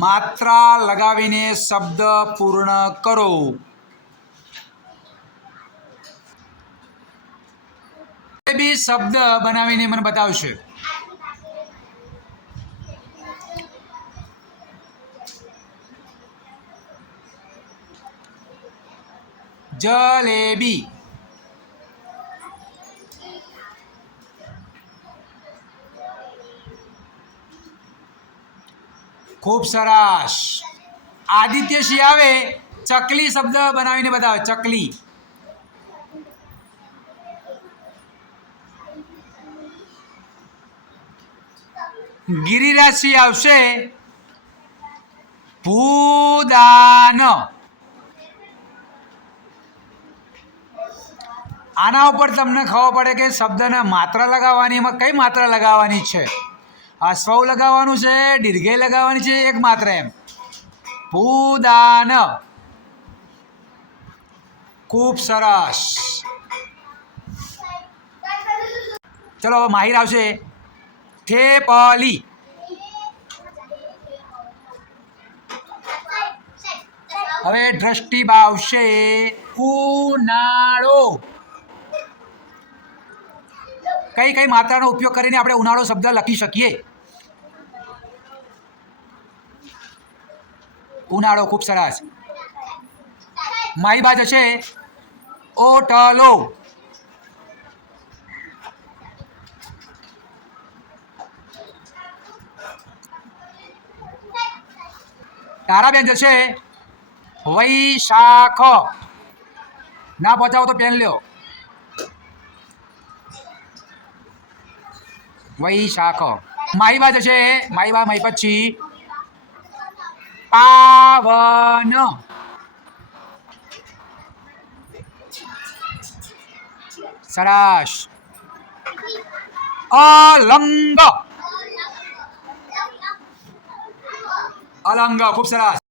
માત્રા લગાવીને શબ્દ પૂર્ણ કરો. બી શબ્દ બનાવીને મને બતાવશે. જલેબી. ખૂબ સરસ. આદિત્યસિંહ આવે ચકલી શબ્દ બનાવીને બતાવે. ચકલી. ગિરિરાજસિંહ આવશે ભૂદાન. આના ઉપર તમને ખબર પડે કે શબ્દને માત્રા લગાવવાની, એમાં કઈ માત્રા લગાવવાની છે. સ્વ લગાવવાનું છે, દીર્ઘય લગાવવાની છે, એક માત્રા. એમ ભૂદાન. ખૂબ સરસ. ચલો હવે માહિર આવશે. થેપલી. હવે દ્રષ્ટિબા આવશે ઉનાળો. કઈ કઈ માત્રાનો ઉપયોગ કરીને આપણે ઉનાળો શબ્દ લખી શકીએ? ઉનાળો. ખૂબ સરસ. મારી બાજુ છે ઓટલો. તારાબેન જશે વૈશાખ. ના પહોંચાવો તો પેન લ્યો. વૈશાખ. માહીબા જશે માહીબા માહી પછી પાવન. સરસ. અલંગ. અલંગ. ખૂબ સરસ.